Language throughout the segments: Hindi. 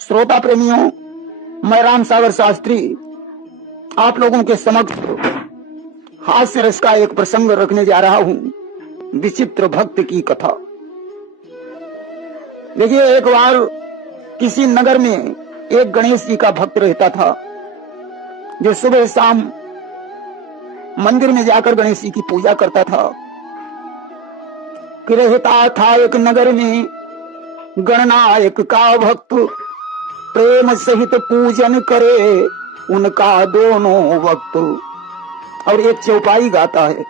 श्रोता प्रेमियों, मैं राम सागर शास्त्री आप लोगों के समक्ष हास्य रस का एक प्रसंग रखने जा रहा हूं, विचित्र भक्त की कथा। देखिए, एक बार किसी नगर में एक गणेश जी का भक्त रहता था, जो सुबह शाम मंदिर में जाकर गणेश जी की पूजा करता था। कि रहता था एक नगर में गणनायक का भक्त, प्रेम सहित पूजन करे उनका दोनों वक्त। और एक चौपाई गाता है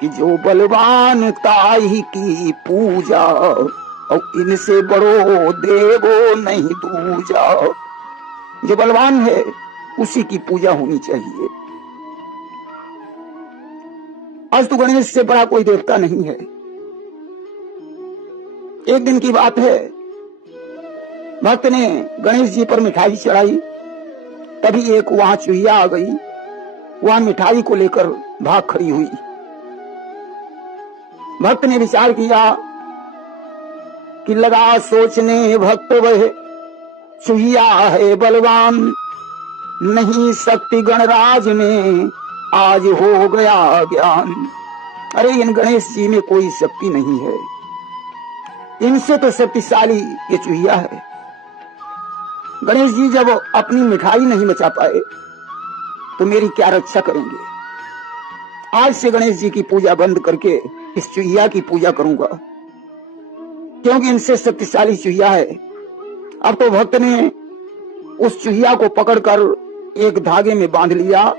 कि जो बलवान ताही की पूजा, और इनसे बड़ो देवो नहीं दूजा। जो बलवान है उसी की पूजा होनी चाहिए। आज तो गणेश से बड़ा कोई देवता नहीं है। एक दिन की बात है, भक्त ने गणेश जी पर मिठाई चढ़ाई, तभी एक वहां चूहिया आ गई। वहां मिठाई को लेकर भाग खड़ी हुई। भक्त ने विचार किया कि लगा सोचने भक्त वह चूहिया है बलवान, नहीं शक्ति गणराज में आज हो गया ज्ञान। अरे, इन गणेश जी में कोई शक्ति नहीं है, इनसे तो शक्तिशाली ये चूहिया है। गणेश जी जब अपनी मिठाई नहीं बचा पाए तो मेरी क्या रक्षा करेंगे। आज से गणेश जी की पूजा बंद करके इस चूहिया की पूजा करूंगा, क्योंकि इनसे शक्तिशाली चूहिया है। अब तो भक्त ने उस चूहिया को पकड़कर एक धागे में बांध लिया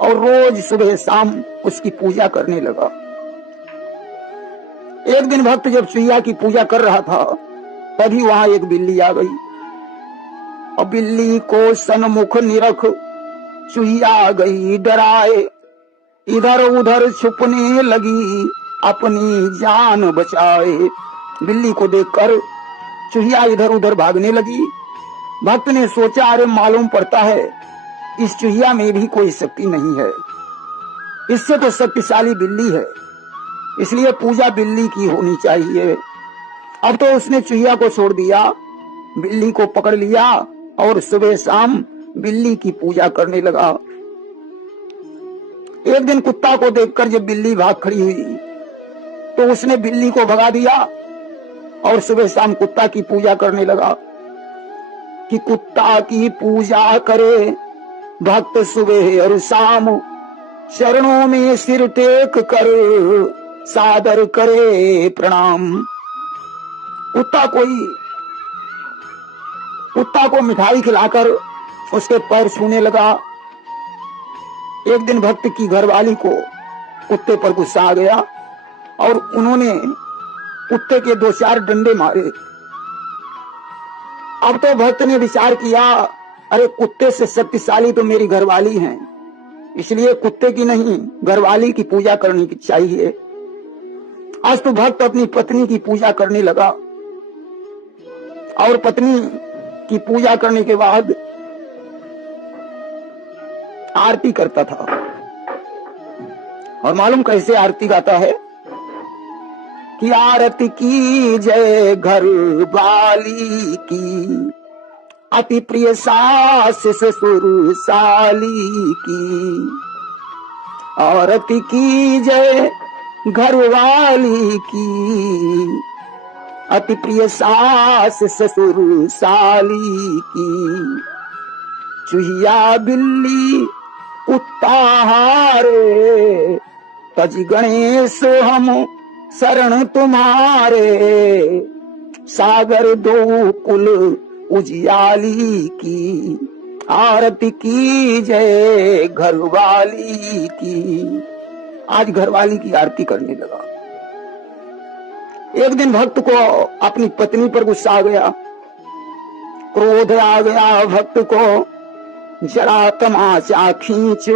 और रोज सुबह शाम उसकी पूजा करने लगा। एक दिन भक्त जब चूहिया की पूजा कर रहा था, तभी वहां एक बिल्ली आ गई। और बिल्ली को सन्मुख निरख चूहिया गई डराए, इधर उधर छुपने लगी अपनी जान बचाए। बिल्ली को देखकर चूहिया इधर उधर भागने लगी। भक्त ने सोचा, अरे मालूम पड़ता है इस चूहिया में भी कोई शक्ति नहीं है, इससे तो शक्तिशाली बिल्ली है, इसलिए पूजा बिल्ली की होनी चाहिए। अब तो उसने चूहिया को छोड़ दिया, बिल्ली को पकड़ लिया और सुबह शाम बिल्ली की पूजा करने लगा। एक दिन कुत्ता को देखकर जब बिल्ली भाग खड़ी हुई तो उसने बिल्ली को भगा दिया और सुबह शाम कुत्ता की पूजा करने लगा। कि कुत्ता की पूजा करे भक्त सुबह और शाम, चरणों में सिर टेक कर सादर करे प्रणाम। कुत्ता को मिठाई खिलाकर उसके पैर छूने लगा। एक दिन भक्त की घरवाली को कुत्ते पर गुस्सा आ गया और उन्होंने कुत्ते के 2-4 डंडे मारे। अब तो भक्त ने विचार किया, अरे कुत्ते से शक्तिशाली तो मेरी घरवाली है, इसलिए कुत्ते की नहीं घरवाली की पूजा करनी चाहिए। आज तो भक्त अपनी पत्नी की पूजा करने लगा और पत्नी की पूजा करने के बाद आरती करता था। और मालूम कैसे आरती गाता है कि आरती की जय घर वाली की, अति प्रिय सास ससुर साली की। आरती की जय घर वाली की, अति प्रिय सास ससुर साली की। चूहिया बिल्ली कुत्ता हारे, तज गणेश हम शरण तुम्हारे। सागर दो कुल उजियाली की, आरती की जय घरवाली की। आज घरवाली की आरती करने लगा। एक दिन भक्त को अपनी पत्नी पर गुस्सा आ गया, क्रोध आ गया भक्त को। जरा तमाचा खींच,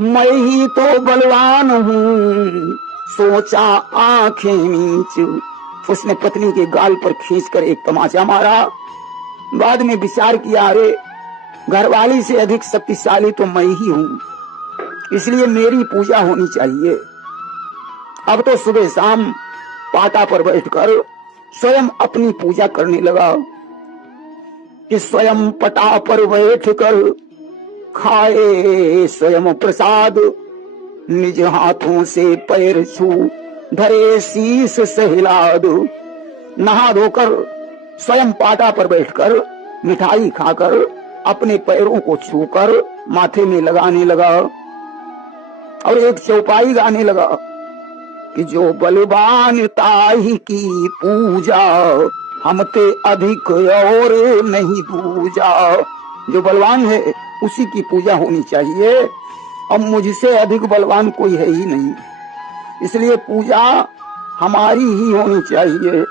मैं ही तो बलवान हूँ, सोचा आंखें मींच। उसने पत्नी के गाल पर खींचकर एक तमाचा मारा। बाद में विचार किया, अरे घरवाली से अधिक शक्तिशाली तो मैं ही हूँ, इसलिए मेरी पूजा होनी चाहिए। अब तो सुबह शाम पाटा पर बैठकर स्वयं अपनी पूजा करने लगा कि स्वयं पटा पर बैठ कर खाए स्वयं प्रसाद, निज हाथों से पैर छू धरे शीश सहलाद। नहा धोकर स्वयं पाटा पर बैठकर मिठाई खाकर अपने पैरों को छूकर माथे में लगाने लगा और एक चौपाई गाने लगा कि जो बलवान ताही की पूजा हमते अधिक और नहीं पूजा। जो बलवान है उसी की पूजा होनी चाहिए, अब मुझसे अधिक बलवान कोई है ही नहीं, इसलिए पूजा हमारी ही होनी चाहिए।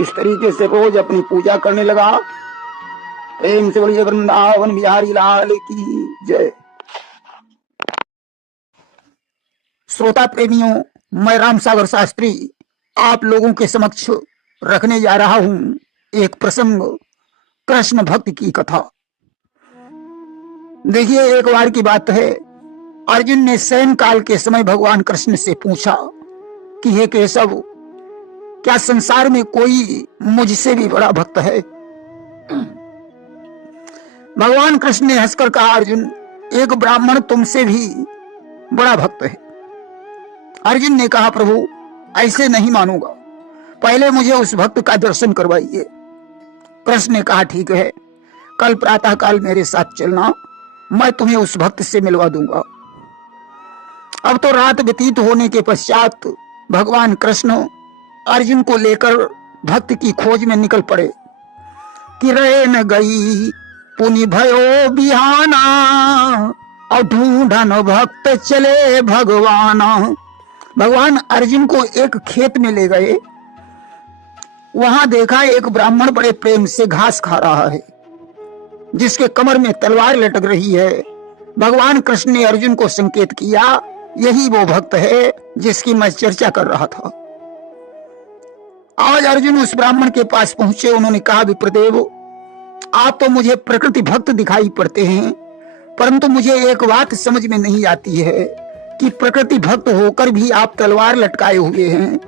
इस तरीके से रोज अपनी पूजा करने लगा। प्रेम से बोलिए वृंदावन बिहारी लाल की जय। श्रोता प्रेमियों, मैं रामसागर शास्त्री आप लोगों के समक्ष रखने जा रहा हूं एक प्रसंग, कृष्ण भक्त की कथा। देखिए, एक बार की बात है, अर्जुन ने शयन काल के समय भगवान कृष्ण से पूछा कि हे केशव, क्या संसार में कोई मुझसे भी बड़ा भक्त है? भगवान कृष्ण ने हंसकर कहा, अर्जुन, एक ब्राह्मण तुमसे भी बड़ा भक्त है। अर्जुन ने कहा, प्रभु ऐसे नहीं मानूंगा, पहले मुझे उस भक्त का दर्शन करवाइए। कृष्ण ने कहा, ठीक है, कल प्रातः काल मेरे साथ चलना, मैं तुम्हें उस भक्त से मिलवा दूंगा। अब तो रात व्यतीत होने के पश्चात भगवान कृष्ण अर्जुन को लेकर भक्त की खोज में निकल पड़े कि रहे न गई पुनि भयो बिहाना और ढूंढन भक्त चले भगवाना। भगवान अर्जुन को एक खेत में ले गए, वहां देखा एक ब्राह्मण बड़े प्रेम से घास खा रहा है, जिसके कमर में तलवार लटक रही है। भगवान कृष्ण ने अर्जुन को संकेत किया, यही वो भक्त है जिसकी मैं चर्चा कर रहा था। आज अर्जुन उस ब्राह्मण के पास पहुंचे। उन्होंने कहा, विप्रदेव, आप तो मुझे प्रकृति भक्त दिखाई पड़ते हैं, परंतु मुझे एक बात समझ में नहीं आती है कि प्रकृति भक्त होकर भी आप तलवार लटकाए हुए हैं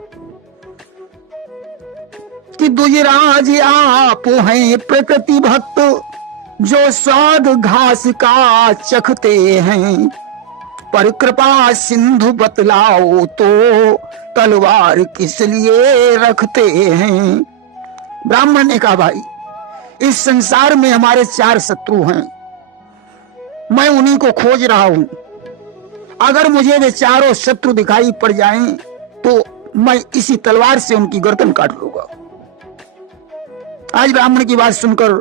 कि दुजराज आप हैं प्रकृति भक्त, जो स्वाद घास का चखते हैं, पर कृपा सिंधु बतलाओ तो तलवार किस लिए रखते हैं। ब्राह्मण ने कहा, भाई, इस संसार में हमारे 4 शत्रु हैं, मैं उन्हीं को खोज रहा हूं। अगर मुझे वे चारों शत्रु दिखाई पड़ जाएं तो मैं इसी तलवार से उनकी गर्दन काट लूंगा। आज ब्राह्मण की बात सुनकर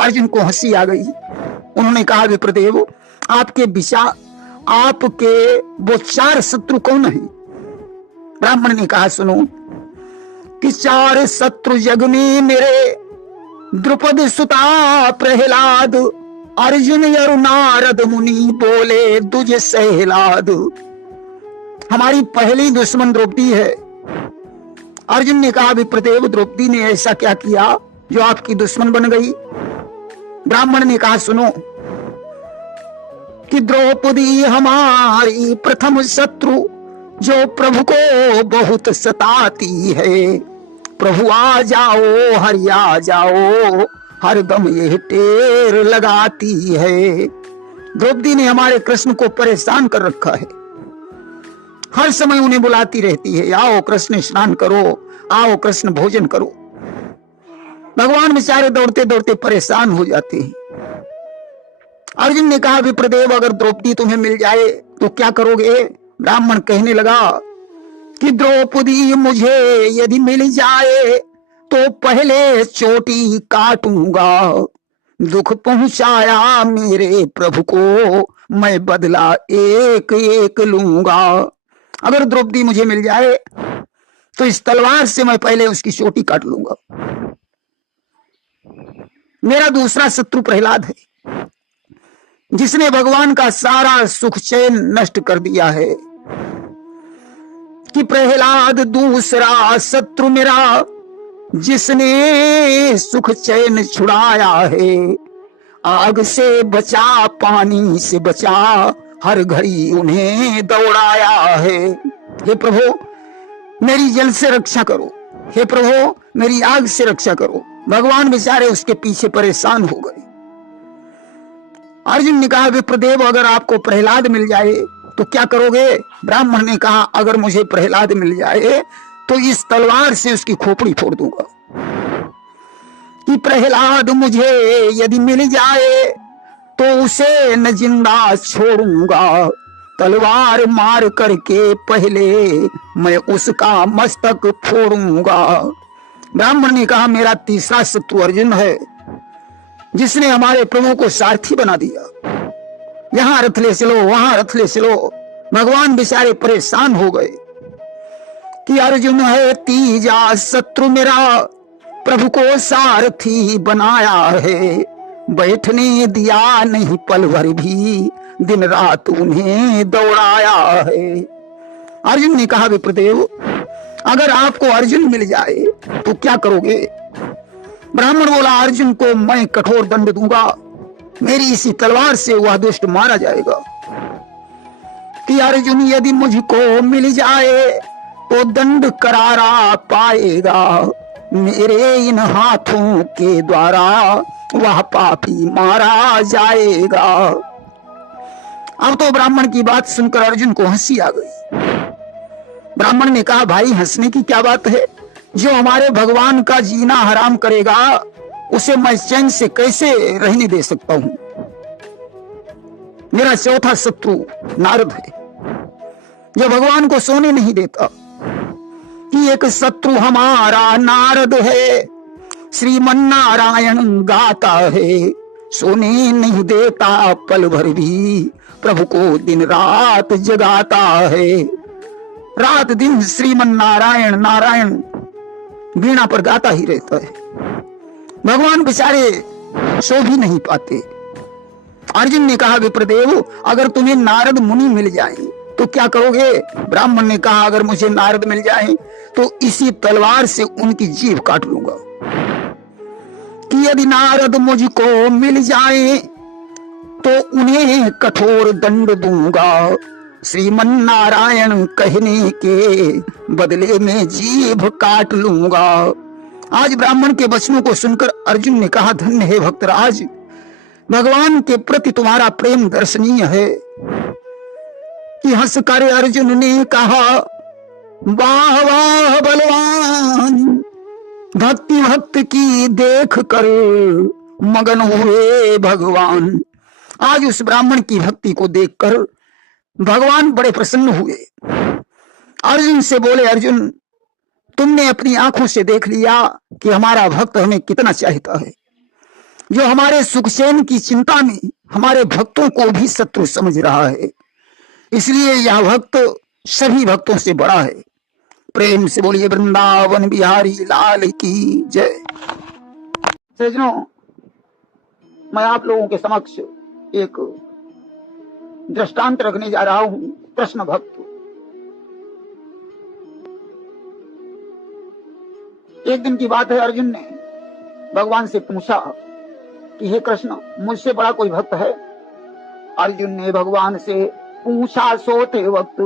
अर्जुन को हंसी आ गई। उन्होंने कहा, विप्रदेव, आपके वो 4 शत्रु कौन हैं? ब्राह्मण ने कहा, सुनो कि 4 शत्रु जग में मेरे द्रुपद सुता प्रहलाद, अर्जुन और नारद मुनि बोले दुज सहलाद। हमारी पहली दुश्मन द्रौपदी है। अर्जुन ने कहा, विप्रदेव, द्रौपदी ने ऐसा क्या किया जो आपकी दुश्मन बन गई? ब्राह्मण ने कहा, सुनो कि द्रौपदी हमारी प्रथम शत्रु, जो प्रभु को बहुत सताती है। प्रभु आ जाओ, हरि आ जाओ, हरदम ये टेर लगाती है। द्रौपदी ने हमारे कृष्ण को परेशान कर रखा है, हर समय उन्हें बुलाती रहती है, आओ कृष्ण स्नान करो, आओ कृष्ण भोजन करो। भगवान बेचारे दौड़ते दौड़ते परेशान हो जाते हैं। अर्जुन ने कहा, विप्रदेव, अगर द्रौपदी तुम्हें मिल जाए तो क्या करोगे? ब्राह्मण कहने लगा कि द्रौपदी मुझे यदि मिल जाए तो पहले चोटी काटूंगा। दुख पहुंचाया मेरे प्रभु को, मैं बदला एक एक लूंगा। अगर द्रौपदी मुझे मिल जाए तो इस तलवार से मैं पहले उसकी चोटी काट लूंगा। मेरा दूसरा शत्रु प्रहलाद है, जिसने भगवान का सारा सुख चैन नष्ट कर दिया है। कि प्रहलाद दूसरा शत्रु मेरा, जिसने सुख चैन छुड़ाया है। आग से बचा, पानी से बचा, हर घड़ी उन्हें दौड़ाया है। हे प्रभु, मेरी जल से रक्षा करो, हे प्रभु मेरी आग से रक्षा करो। भगवान बेचारे उसके पीछे परेशान हो गए। अर्जुन ने कहा विप्रदेव अगर आपको प्रहलाद मिल जाए तो क्या करोगे? ब्राह्मण ने कहा अगर मुझे प्रहलाद मिल जाए तो इस तलवार से उसकी खोपड़ी फोड़ दूंगा। कि प्रहलाद मुझे यदि मिल जाए तो उसे न जिंदा छोड़ूंगा, तलवार मार करके पहले मैं उसका मस्तक फोड़ूंगा। ब्राह्मण ने कहा मेरा तीसरा शत्रु अर्जुन है, जिसने हमारे प्रभु को सारथी बना दिया। यहां रथ ले चलो, वहां रथ ले चलो। भगवान बेचारे परेशान हो गए कि अर्जुन है तीजा शत्रु मेरा, प्रभु को सारथी बनाया है। बैठने दिया नहीं पल भर भी, दिन रात उन्हें दौड़ाया है। अर्जुन ने कहा विप्रदेव अगर आपको अर्जुन मिल जाए तो क्या करोगे? ब्राह्मण बोला अर्जुन को मैं कठोर दंड दूंगा, मेरी इसी तलवार से वह दुष्ट मारा जाएगा। कि अर्जुन यदि मुझको मिल जाए तो दंड करारा पाएगा, मेरे इन हाथों के द्वारा वह पापी मारा जाएगा। अब तो ब्राह्मण की बात सुनकर अर्जुन को हंसी आ गई। ब्राह्मण ने कहा भाई हंसने की क्या बात है? जो हमारे भगवान का जीना हराम करेगा उसे मैं चैन से कैसे रहने दे सकता हूं? मेरा चौथा शत्रु नारद है, जो भगवान को सोने नहीं देता। कि एक शत्रु हमारा नारद है, श्रीमन नारायण गाता है। सोने नहीं देता पल भर भी, प्रभु को दिन रात जगाता है। रात दिन श्रीमन नारायण नारायण वीणा पर गाता ही रहता है। भगवान बेचारे सो भी नहीं पाते। अर्जुन ने कहा विप्रदेव अगर तुम्हें नारद मुनि मिल जाए तो क्या करोगे? ब्राह्मण ने कहा अगर मुझे नारद मिल जाए तो इसी तलवार से उनकी जीभ काट लूंगा। कि यदि नारद मुझको मिल जाए तो उन्हें कठोर दंड दूंगा, श्रीमन नारायण कहने के बदले में जीभ काट लूंगा। आज ब्राह्मण के वचनों को सुनकर अर्जुन ने कहा धन्य है भक्तराज, भगवान के प्रति तुम्हारा प्रेम दर्शनीय है। कि हंस कर अर्जुन ने कहा वाह वाह बलवान, भक्ति भक्त की देख कर मगन हुए भगवान। आज उस ब्राह्मण की भक्ति को देखकर भगवान बड़े प्रसन्न हुए। अर्जुन से बोले अर्जुन तुमने अपनी आंखों से देख लिया कि हमारा भक्त हमें कितना चाहता है। जो हमारे सुख चैन की चिंता में हमारे भक्तों को भी शत्रु समझ रहा है, इसलिए यह भक्त सभी भक्तों से बड़ा है। प्रेम से बोलिए वृंदावन बिहारी लाल की जय। सज्जनों, मैं आप लोगों के समक्ष एक दृष्टांत रखने जा रहा हूं। कृष्ण भक्त एक दिन की बात है, अर्जुन ने भगवान से पूछा कि हे कृष्ण मुझसे बड़ा कोई भक्त है? अर्जुन ने भगवान से पूछा सोते वक्त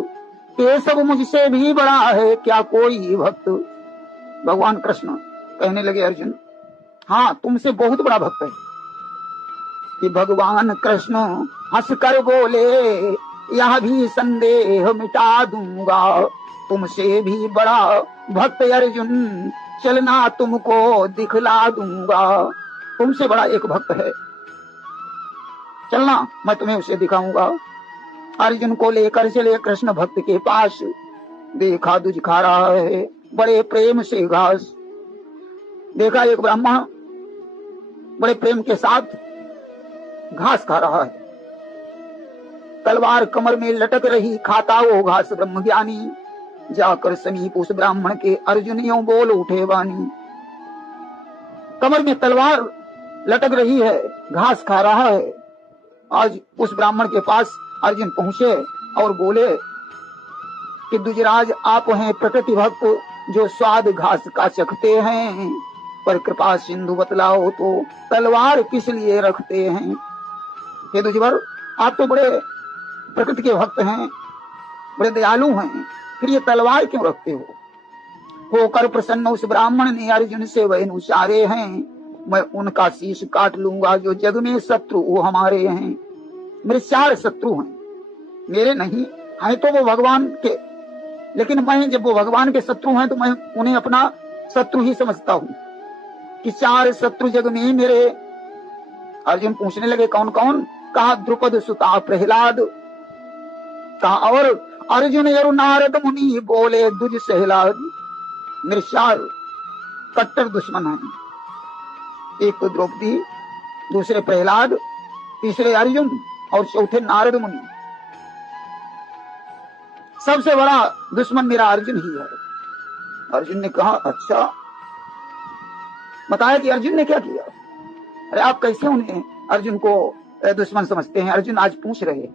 ये सब मुझसे भी बड़ा है क्या कोई भक्त? भगवान कृष्ण कहने लगे अर्जुन हाँ तुमसे बहुत बड़ा भक्त है। कि भगवान कृष्ण हंस कर बोले यह भी संदेह मिटा दूंगा, तुमसे भी बड़ा भक्त अर्जुन चलना तुमको दिखला दूंगा। तुमसे बड़ा एक भक्त है, चलना मैं तुम्हें उसे दिखाऊंगा। अर्जुन को लेकर चले कृष्ण भक्त के पास। देखा दूध खा रहा है बड़े प्रेम से घास। देखा एक ब्राह्मण बड़े प्रेम के साथ घास खा रहा है। तलवार कमर में लटक रही, खाता वो घास ब्रह्मज्ञानी। जाकर समीप उस ब्राह्मण के अर्जुन यों बोल उठे वाणी। कमर में तलवार लटक रही है, घास खा रहा है। आज उस ब्राह्मण के पास अर्जुन पहुंचे और बोले कि दुजराज आप हैं प्रकृति भक्त जो स्वाद घास का चखते हैं, पर कृपा सिंधु बतलाओ तो तलवार किस लिए रखते हैं? हे दुजवर आप तो बड़े प्रकृति के भक्त हैं, बड़े दयालु हैं, फिर ये तलवार क्यों रखते हो? होकर प्रसन्न उस ब्राह्मण ने अर्जुन से वह अनुसारे हैं, मैं उनका शीश काट लूंगा। जो जग में शत्रु वो हमारे हैं। मेरे 4 शत्रु हैं, मेरे नहीं हैं तो वो भगवान के, लेकिन मैं जब वो भगवान के शत्रु हैं तो मैं उन्हें अपना शत्रु ही समझता हूं कि 4 शत्रु जग में मेरे। अर्जुन पूछने लगे कौन कौन? कहा द्रुपद सुता प्रहलाद, कहा और अर्जुन यरु नारद मुनि बोले दुज सहलाद। मेरे 4 कट्टर दुश्मन हैं, एक तो द्रौपदी, दूसरे प्रहलाद, तीसरे अर्जुन और चौथे नारद मुनि। सबसे बड़ा दुश्मन मेरा अर्जुन ही है। अर्जुन ने कहा अच्छा, बताया कि अर्जुन ने क्या किया। अरे आप कैसे उन्हें अर्जुन को दुश्मन समझते हैं? अर्जुन आज पूछ रहे।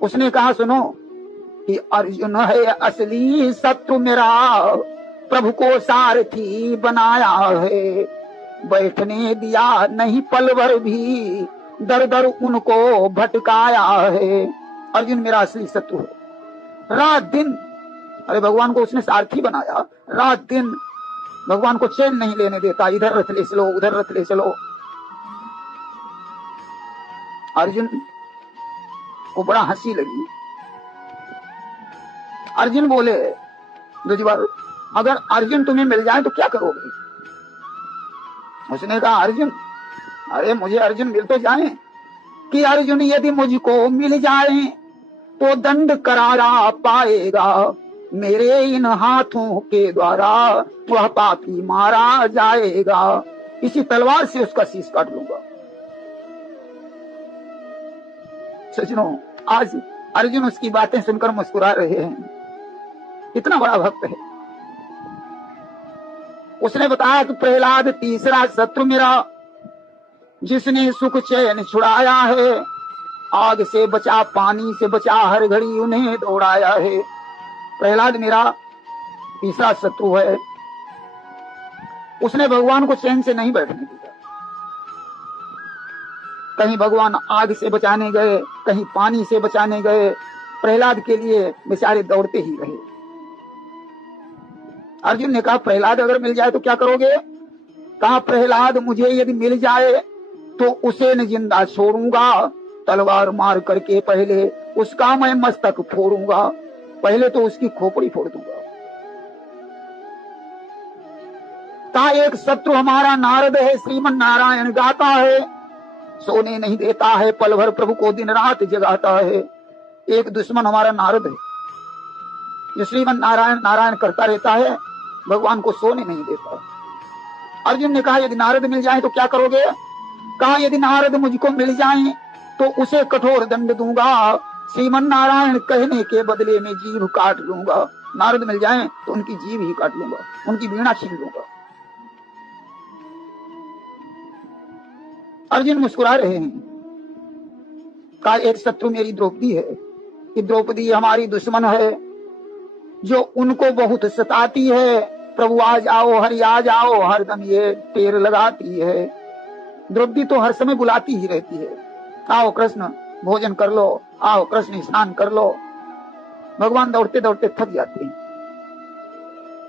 उसने कहा सुनो कि अर्जुन है असली शत्रु मेरा, प्रभु को सारथी बनाया है, बैठने दिया नहीं पल भर भी, दर दर उनको भटकाया है। अर्जुन मेरा असली शत्रु है, रात दिन। अरे भगवान को उसने सारथी बनाया, रात दिन भगवान को चैन नहीं लेने देता, इधर रथ ले चलो उधर रथ ले चलो। अर्जुन को बड़ा हंसी लगी। अर्जुन बोले दुर्योधन, अगर अर्जुन तुम्हें मिल जाए तो क्या करोगे? उसने कहा अर्जुन, अरे मुझे अर्जुन मिल तो जाए। कि अर्जुन यदि मुझको मिल जाए तो दंड करारा पाएगा, मेरे इन हाथों के द्वारा वह पापी मारा जाएगा, इसी तलवार से उसका शीश काट लूंगा। सजनों, आज अर्जुन उसकी बातें सुनकर मुस्कुरा रहे हैं, इतना बड़ा भक्त है। उसने बताया कि प्रहलाद तीसरा शत्रु मेरा, जिसने सुख चैन छुड़ाया है, आग से बचा पानी से बचा हर घड़ी उन्हें दौड़ाया है। प्रहलाद मेरा तीसरा शत्रु है। उसने भगवान को चैन से नहीं बैठने दिया। कहीं भगवान आग से बचाने गए, कहीं पानी से बचाने गए, प्रहलाद के लिए बेचारे दौड़ते ही रहे। अर्जुन ने कहा प्रहलाद अगर मिल जाए तो क्या करोगे? कहा प्रहलाद मुझे यदि मिल जाए तो उसे न जिंदा छोड़ूंगा, तलवार मार करके पहले उसका मैं मस्तक फोड़ूंगा, पहले तो उसकी खोपड़ी फोड़ दूंगा। कहा एक शत्रु हमारा नारद है, श्रीमन नारायण गाता है, सोने नहीं देता है, पल भर प्रभु को दिन रात जगाता है। एक दुश्मन हमारा नारद है, जो श्रीमन नारायण नारायण करता रहता है, भगवान को सोने नहीं देता। अर्जुन ने कहा यदि नारद मिल जाए तो क्या करोगे? कहा यदि नारद मुझको मिल जाए तो उसे कठोर दंड दूंगा, श्रीमन नारायण कहने के बदले में जीभ काट लूंगा। नारद मिल जाए तो उनकी जीभ ही काट लूंगा, उनकी वीणा छीन लूंगा। अर्जुन मुस्कुरा रहे हैं। कहा एक शत्रु मेरी द्रौपदी है, कि द्रौपदी हमारी दुश्मन है, जो उनको बहुत सताती है। प्रभु आ जाओ, हरि आ जाओ, हरदम ये टेर लगाती है। द्रौपदी तो हर समय बुलाती ही रहती है, आओ कृष्ण भोजन कर लो, आओ कृष्ण स्नान कर लो। भगवान दौड़ते दौड़ते थक जाते हैं।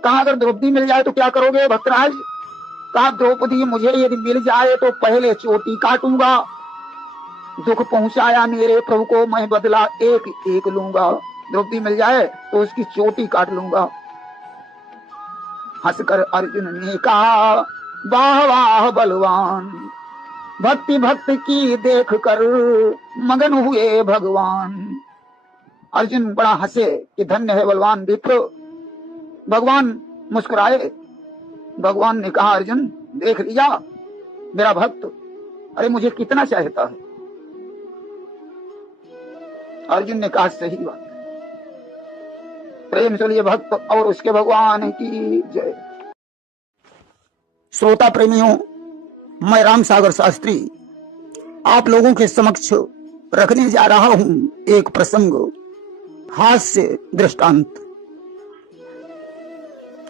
कहा अगर द्रौपदी मिल जाए तो क्या करोगे भक्तराज? कहा द्रौपदी मुझे यदि मिल जाए तो पहले चोटी काटूंगा, दुख पहुंचाया मेरे प्रभु को मैं बदला एक एक लूंगा। द्रौपदी मिल जाए तो उसकी चोटी काट लूंगा। हंसकर अर्जुन ने कहा वाह वाह बलवान, भक्ति भक्त की देख कर मगन हुए भगवान। अर्जुन बड़ा हंसे कि धन्य है बलवान विप्र। भगवान मुस्कुराए। भगवान ने कहा अर्जुन देख लिया मेरा भक्त, अरे मुझे कितना चाहता है। अर्जुन ने कहा सही बात। प्रेम चलिए भक्त और उसके भगवान की जय। श्रोता प्रेमियों, मैं राम सागर शास्त्री आप लोगों के समक्ष रखने जा रहा हूं एक प्रसंग, हास्य दृष्टांत।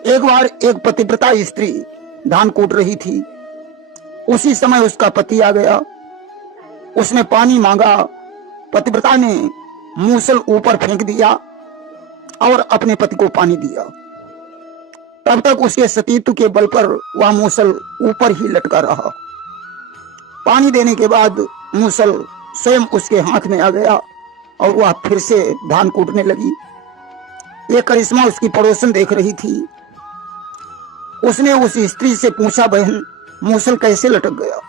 एक बार एक पतिव्रता स्त्री धान कूट रही थी। उसी समय उसका पति आ गया। उसने पानी मांगा। पतिव्रता ने मूसल ऊपर फेंक दिया और अपने पति को पानी दिया। तब तक उसके सतीत्व के बल पर वह मूसल ऊपर ही लटका रहा। पानी देने के बाद मूसल स्वयं उसके हाथ में आ गया और वह फिर से धान कूटने लगी। ये करिश्मा उसकी पड़ोसन देख रही थी। उसने उस स्त्री से पूछा, बहन मूसल कैसे लटक गया?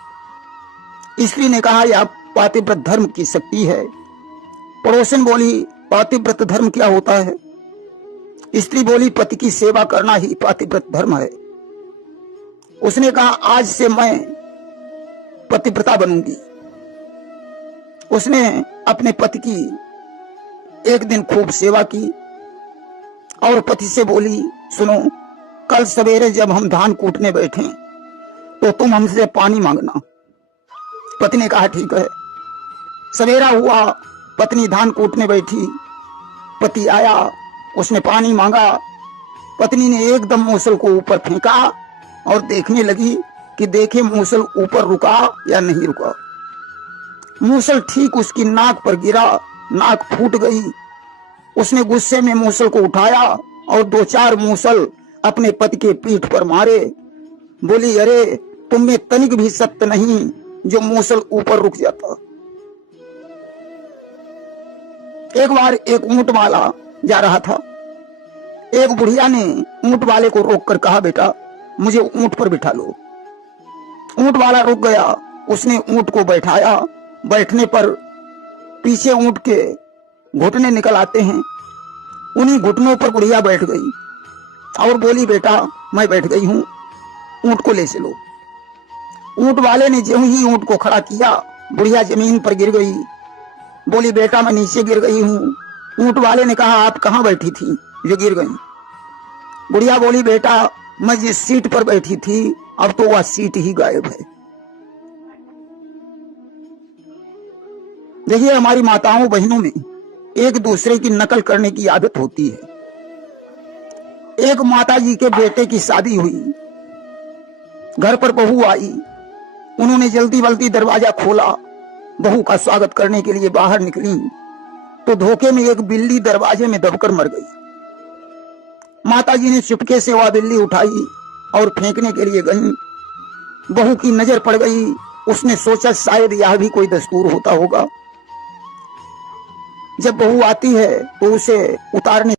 स्त्री ने कहा, यह पातिव्रत धर्म की शक्ति है। पड़ोसन बोली, पातिव्रत धर्म क्या होता है? स्त्री बोली, पति की सेवा करना ही पातिव्रत धर्म है। उसने कहा, आज से मैं पतिव्रता बनूंगी। उसने अपने पति की एक दिन खूब सेवा की और पति से बोली, सुनो, कल सवेरे जब हम धान कूटने बैठे तो तुम हमसे पानी मांगना। पति ने कहा, ठीक है। सवेरा हुआ, पत्नी धान कूटने बैठी। पति आया, उसने पानी मांगा। पत्नी ने एकदम मूसल को ऊपर फेंका और देखने लगी कि देखे मूसल ऊपर रुका या नहीं रुका। मूसल ठीक उसकी नाक पर गिरा, नाक फूट गई। उसने गुस्से में मूसल को उठाया और 2-4 मूसल अपने पति के पीठ पर मारे। बोली, अरे तुम में तनिक भी सत्य नहीं जो मूसल ऊपर रुक जाता। एक बार एक ऊंट वाला जा रहा था। एक बुढ़िया ने ऊंट वाले को रोककर कहा, बेटा मुझे ऊंट पर बिठा लो। ऊंट वाला रुक गया। उसने ऊंट को बैठाया। बैठने पर पीछे ऊंट के घुटने निकल आते हैं। उन्हीं घुटनों पर बुढ़िया बैठ गई और बोली, बेटा मैं बैठ गई हूं, ऊंट को ले चलो। ऊंट वाले ने ज्यों ही ऊंट को खड़ा किया, बुढ़िया जमीन पर गिर गई। बोली, बेटा मैं नीचे गिर गई हूं। ऊंट वाले ने कहा, आप कहां बैठी थी जो गिर गई? बुढ़िया बोली, बेटा मैं जिस सीट पर बैठी थी अब तो वह सीट ही गायब है। देखिए, हमारी माताओं बहनों में एक दूसरे की नकल करने की आदत होती है। एक माता जी के बेटे की शादी हुई, घर पर बहू आई। उन्होंने जल्दी जल्दी दरवाजा खोला, बहू का स्वागत करने के लिए बाहर निकली तो धोखे में एक बिल्ली दरवाजे में दबकर मर गई। माता जी ने चुपके से वह बिल्ली उठाई और फेंकने के लिए गई। बहू की नजर पड़ गई। उसने सोचा शायद यह भी कोई दस्तूर होता होगा। जब बहू आती है तो उसे उतारने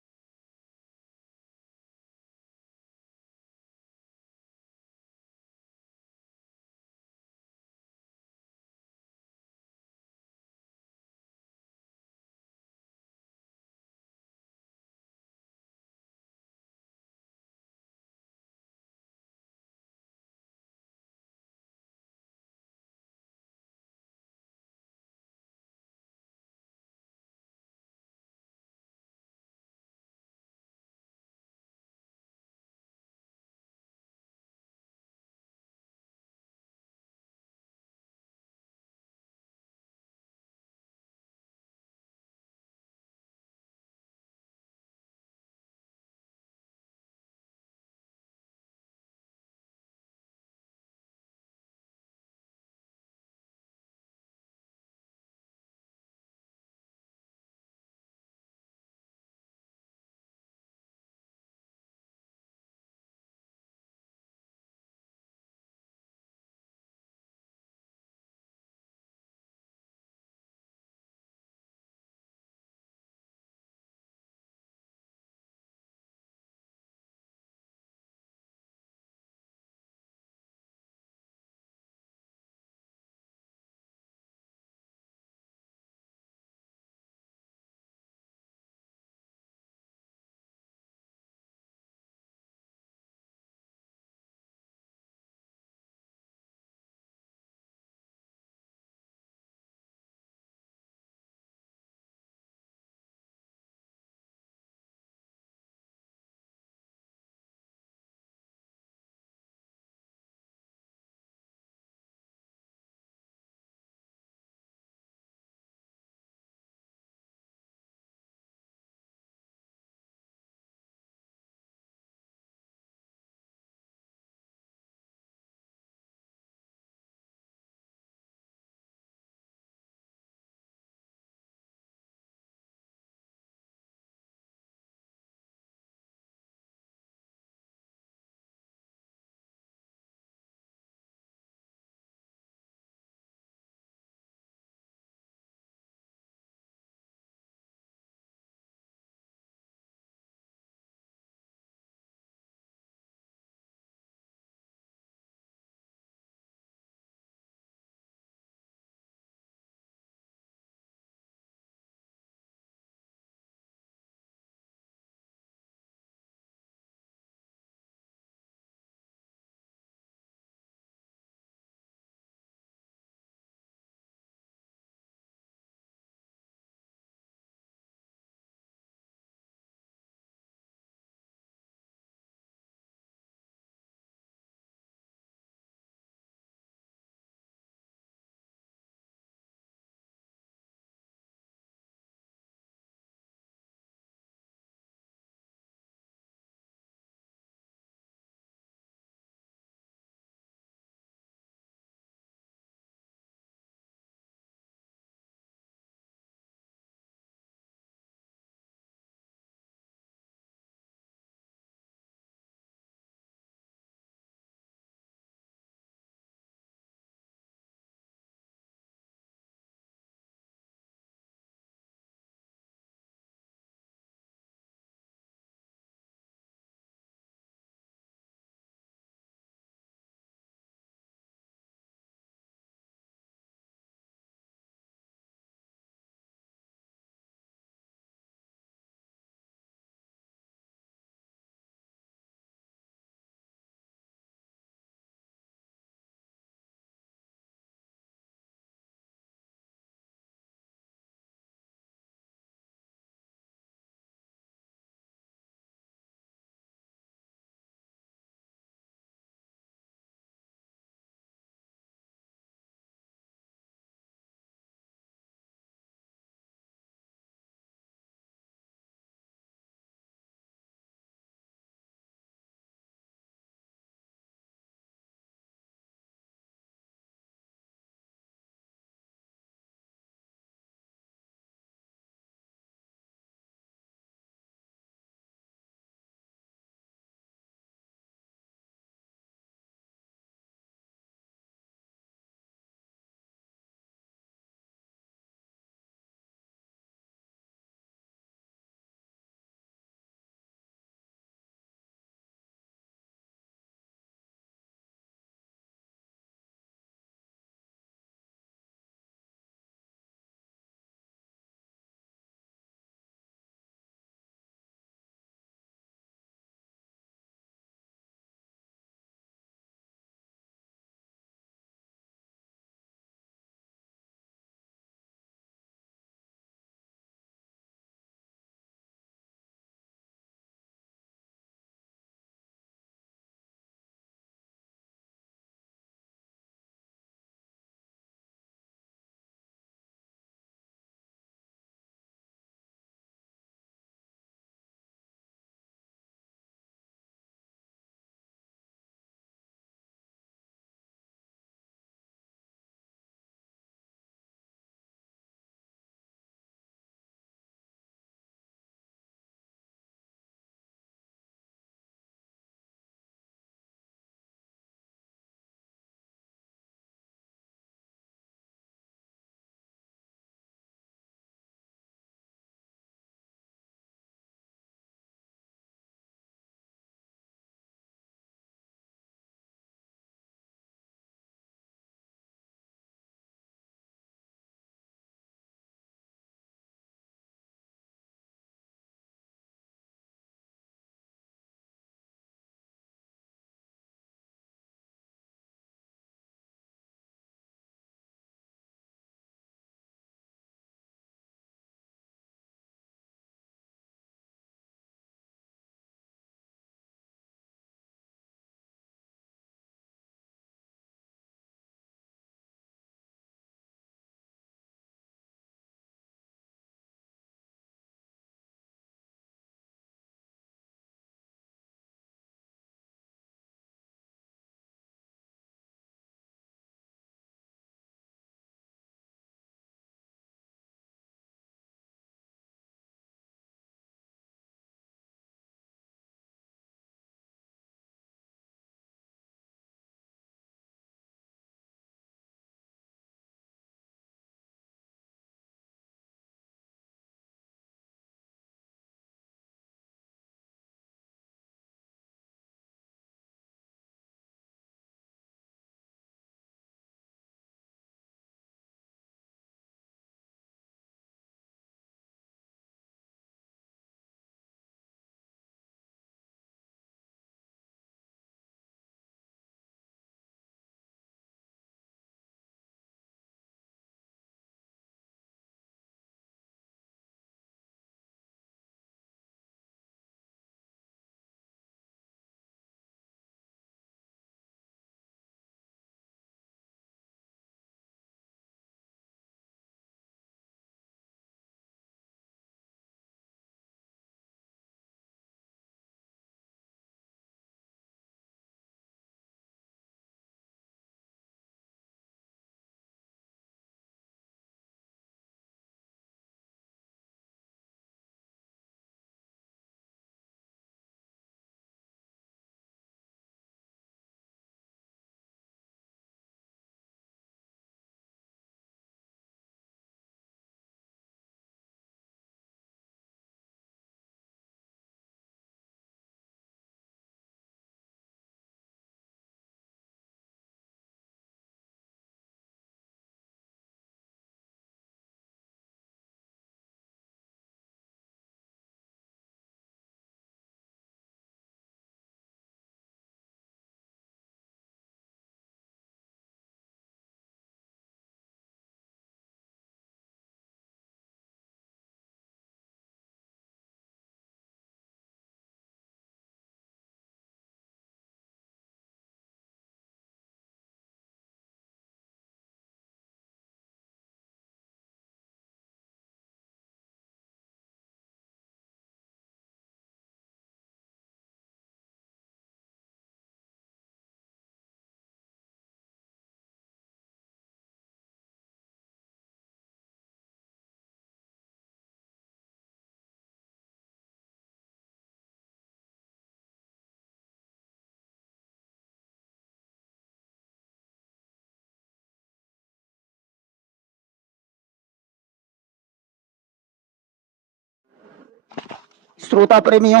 श्रोता प्रेमियों,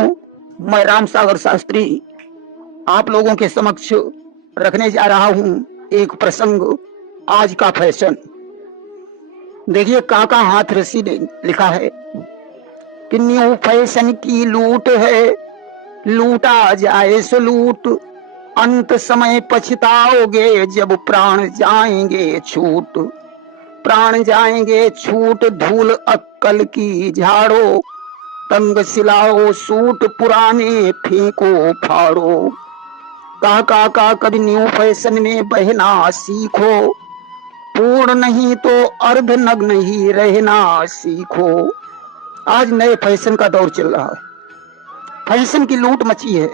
मैं राम सागर शास्त्री आप लोगों के समक्ष रखने जा रहा हूं एक प्रसंग, आज का फैशन। देखिए काका हाथरसी ने लिखा है कि न्यू फैशन की लूट है, लूटा जाए सो लूट, अंत समय पछताओगे जब प्राण जाएंगे छूट। प्राण जाएंगे छूट, धूल अक्कल की झाड़ो, तंग सिलाओ सूट पुराने फेंको फाड़ो। काका कभी न्यू फैशन में बहना सीखो, पूर्ण नहीं तो अर्ध नग्न ही रहना सीखो। आज नए फैशन का दौर चल रहा है, फैशन की लूट मची है,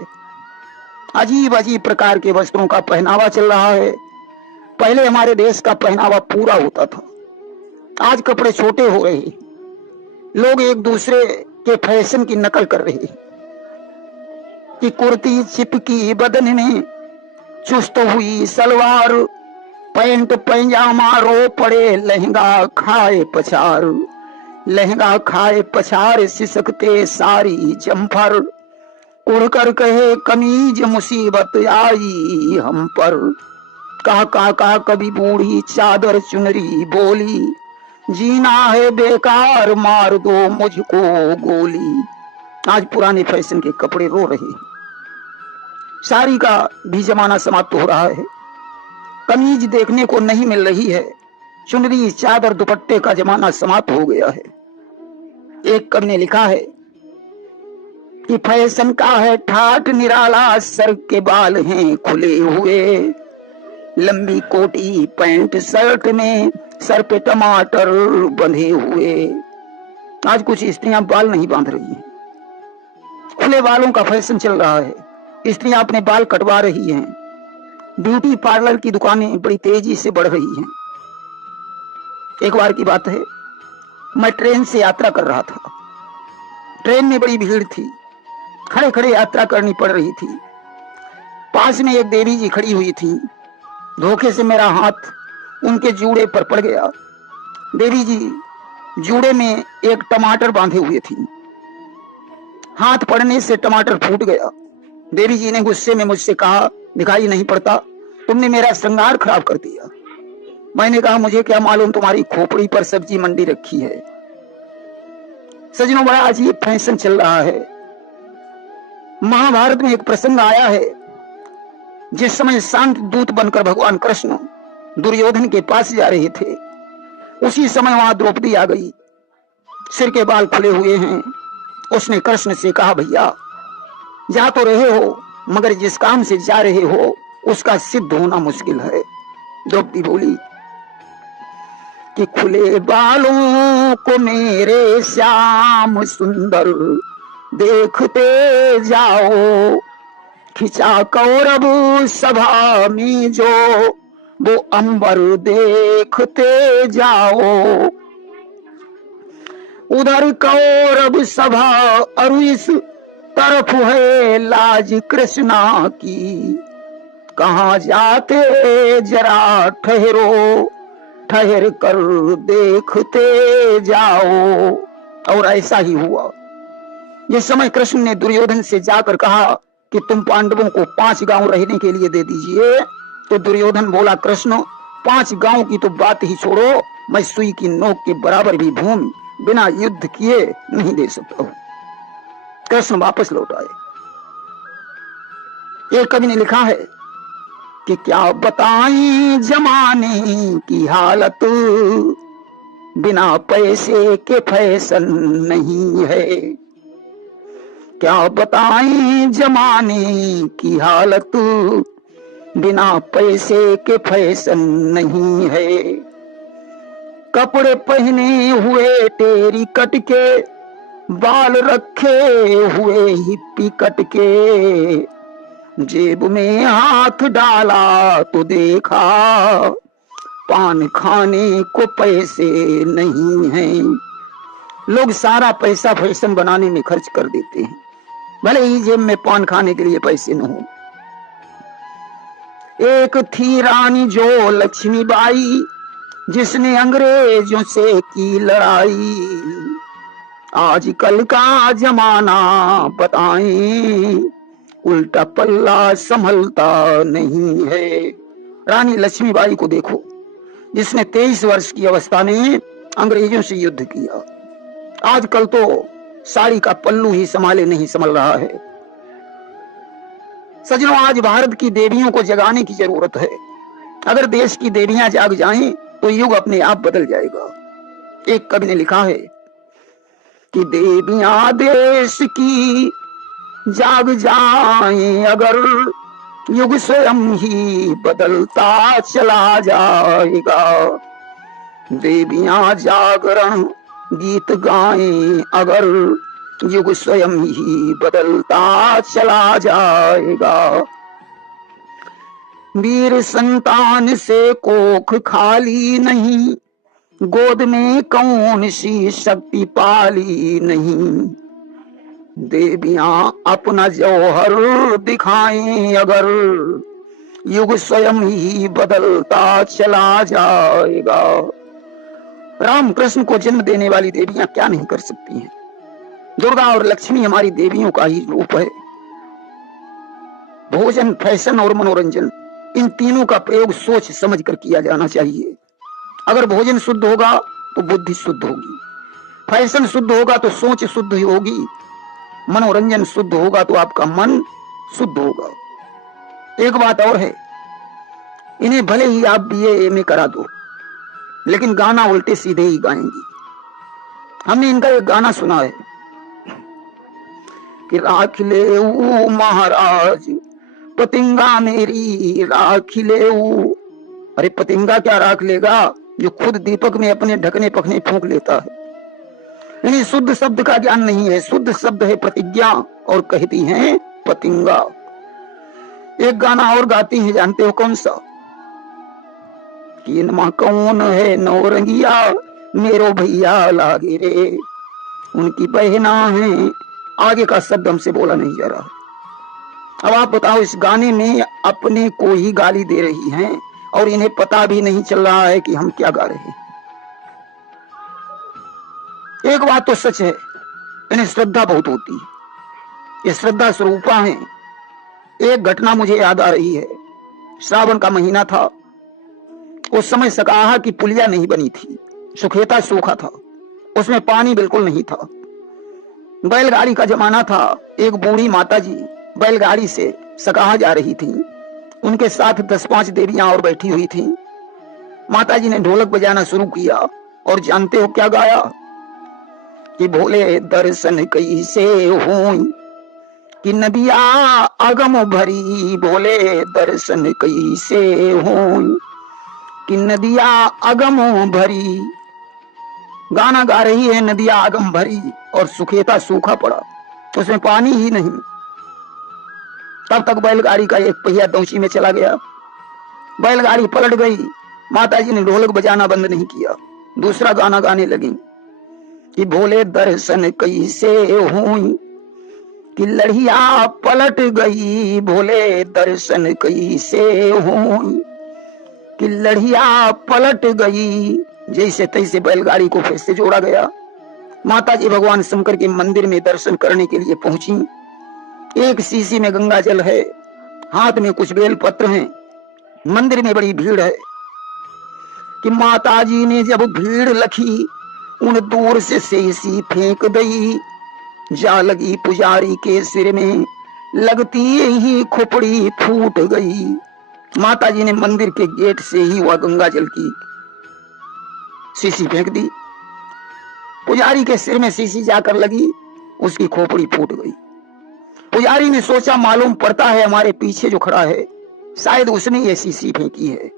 अजीब अजीब प्रकार के वस्त्रों का पहनावा चल रहा है। पहले हमारे देश का पहनावा पूरा होता था, आज कपड़े छोटे हो रहे, लोग एक दूसरे के फैशन की नकल कर रहे हैं कि कुर्ती चिपकी बदन में, चुस्त हुई सलवार, पैंट पैजामा रो पड़े लहंगा खाए पछार। लहंगा खाए पछार सिसकते सारी जम्फर, उड़कर कहे कमीज मुसीबत आई हम पर। काका कभी बूढ़ी चादर चुनरी बोली, जीना है बेकार मार दो मुझको गोली। आज पुराने फैशन के कपड़े रो रहे, साड़ी का भी जमाना समाप्त हो रहा है, कमीज देखने को नहीं मिल रही है, चुनरी चादर दुपट्टे का जमाना समाप्त हो गया है। एक कवि ने लिखा है कि फैशन का है ठाठ निराला, सर के बाल हैं खुले हुए, लंबी कोटी पैंट शर्ट में सर पे टमाटर बंधे हुए। आज कुछ स्त्रियां बाल नहीं बांध रही हैं, खुले बालों का फैशन चल रहा है, स्त्रियां अपने बाल कटवा रही हैं, ब्यूटी पार्लर की दुकानें बड़ी तेजी से बढ़ रही हैं। एक बार की बात है, मैं ट्रेन से यात्रा कर रहा था, ट्रेन में बड़ी भीड़ थी, खड़े खड़े यात्रा करनी पड़ रही थी। पास में एक देवी जी खड़ी हुई थी, धोखे से मेरा हाथ उनके जूड़े पर पड़ गया। देवी जी जूड़े में एक टमाटर बांधे हुए थी, हाथ पड़ने से टमाटर फूट गया। देवी जी ने गुस्से में मुझसे कहा, दिखाई नहीं पड़ता, तुमने मेरा श्रृंगार खराब कर दिया। मैंने कहा, मुझे क्या मालूम तुम्हारी खोपड़ी पर सब्जी मंडी रखी है। सजनों, बड़ा अजीब फैशन चल रहा है। महाभारत में एक प्रसंग आया है, जिस समय शांत दूत बनकर भगवान कृष्ण दुर्योधन के पास जा रहे थे, उसी समय वहां द्रौपदी आ गई, सिर के बाल खुले हुए हैं। उसने कृष्ण से कहा, भैया जा तो रहे हो, मगर जिस काम से जा रहे हो उसका सिद्ध होना मुश्किल है। द्रौपदी बोली कि खुले बालों को मेरे श्याम सुंदर देखते जाओ, खिंचा कौरव सभा में जो वो अंबर देखते जाओ। उधर कौरव सभा और इस तरफ है लाज कृष्णा की, कहाँ जाते जरा ठहरो, ठहर कर देखते जाओ। और ऐसा ही हुआ। जिस समय कृष्ण ने दुर्योधन से जाकर कहा कि तुम पांडवों को 5 गांव रहने के लिए दे दीजिए, तो दुर्योधन बोला, कृष्ण 5 गांव की तो बात ही छोड़ो, मैं सुई की नोक के बराबर भी भूमि बिना युद्ध किए नहीं दे सकता हूं। कृष्ण वापस लौट आए। एक कवि ने लिखा है कि क्या बताएं जमाने की हालत, बिना पैसे के फैशन नहीं है। क्या बताएं जमाने की हालत, बिना पैसे के फैशन नहीं है। कपड़े पहने हुए टेरी कट के, बाल रखे हुए हिप्पी कट के, जेब में हाथ डाला तो देखा पान खाने को पैसे नहीं हैं। लोग सारा पैसा फैशन बनाने में खर्च कर देते हैं, भले ही जेब में पान खाने के लिए पैसे न हो। एक थी रानी जो लक्ष्मीबाई, जिसने अंग्रेजों से की लड़ाई, आजकल का जमाना बताएं, उल्टा पल्ला संभलता नहीं है। रानी लक्ष्मीबाई को देखो, जिसने 23 वर्ष की अवस्था में अंग्रेजों से युद्ध किया। आजकल तो साड़ी का पल्लू ही संभाले नहीं संभल रहा है। सजनों, आज भारत की देवियों को जगाने की जरूरत है। अगर देश की देवियां जाग जाएं तो युग अपने आप बदल जाएगा। एक कवि ने लिखा है कि देवियां देश की जाग जाएं अगर, युग स्वयं ही बदलता चला जाएगा। देवियां जागरण गीत गाएं अगर, युग स्वयं ही बदलता चला जाएगा। वीर संतान से कोख खाली नहीं, गोद में कौन सी शक्ति पाली नहीं। देवियां अपना जौहर दिखाएं अगर, युग स्वयं ही बदलता चला जाएगा। राम कृष्ण को जन्म देने वाली देवियां क्या नहीं कर सकती हैं। दुर्गा और लक्ष्मी हमारी देवियों का ही रूप है। भोजन, फैशन और मनोरंजन, इन तीनों का प्रयोग सोच समझ कर किया जाना चाहिए। अगर भोजन शुद्ध होगा तो बुद्धि शुद्ध होगी, फैशन शुद्ध होगा तो सोच शुद्ध होगी, मनोरंजन शुद्ध होगा तो आपका मन शुद्ध होगा। एक बात और है, इन्हें भले ही आप BA में करा दो, लेकिन गाना उल्टे सीधे ही गाएंगी। हमने इनका एक गाना सुना है कि राख ले महाराज पतिंगा मेरी राख ले। अरे पतिंगा क्या राख लेगा, जो खुद दीपक में अपने ढकने पखने फूंक लेता है। यानी शुद्ध शब्द का ज्ञान नहीं है। शुद्ध शब्द है प्रतिज्ञा और कहती हैं पतिंगा। एक गाना और गाती हैं, जानते हो कौन सा? कि इनमा कौन है नौरंगिया मेरो भैया लागे रे, उनकी बहना है। आगे का शब्द हमसे बोला नहीं जा रहा। अब आप बताओ, इस गाने में अपने को ही गाली दे रही हैं और इन्हें पता भी नहीं चल रहा है कि हम क्या गा रहे हैं। एक बात तो सच है, इन्हें श्रद्धा बहुत होती है, ये श्रद्धा स्वरूपा है। एक घटना मुझे याद आ रही है। श्रावण का महीना था, उस समय सकाहा की पुलिया नहीं बनी थी, सुखेता सूखा था, उसमें पानी बिल्कुल नहीं था। बैलगाड़ी का जमाना था। एक बूढ़ी माताजी बैलगाड़ी से सकाहा जा रही थी, उनके साथ 10-5 देवियां और बैठी हुई थी। माताजी ने ढोलक बजाना शुरू किया और जानते हो क्या गाया? कि भोले दर्शन कैसे होई कि नदिया अगम भरी, भोले दर्शन कैसे होई कि नदिया अगम भरी। गाना गा रही है, नदिया अगम भरी और सुखेता सूखा पड़ा, उसमें पानी ही नहीं। तब तक बैलगाड़ी का एक पहिया डौची में चला गया, बैलगाड़ी पलट गई। माताजी ने ढोलक बजाना बंद नहीं किया, दूसरा गाना गाने लगी कि भोले दर्शन कैसे होई कि लड़िया पलट गई, भोले दर्शन कैसे होई कि लड़िया पलट गई। जैसे तैसे बैलगाड़ी को फिर से जोड़ा गया। माताजी भगवान शंकर के मंदिर में दर्शन करने के लिए पहुंची। एक शीशी में गंगा जल है, हाथ में कुछ बेल पत्र हैं, मंदिर में बड़ी भीड़ है। कि माताजी ने जब भीड़ लखी, उन दूर से शीशी फेंक दई, जा लगी पुजारी के सिर में, लगती ही खोपड़ी फूट गई। माताजी ने मंदिर के गेट से ही वह गंगा जल की शीशी फेंक दी। पुजारी के सिर में शीशी जाकर लगी, उसकी खोपड़ी फूट गई। पुजारी ने सोचा, मालूम पड़ता है हमारे पीछे जो खड़ा है शायद उसने ये शीशी फेंकी है।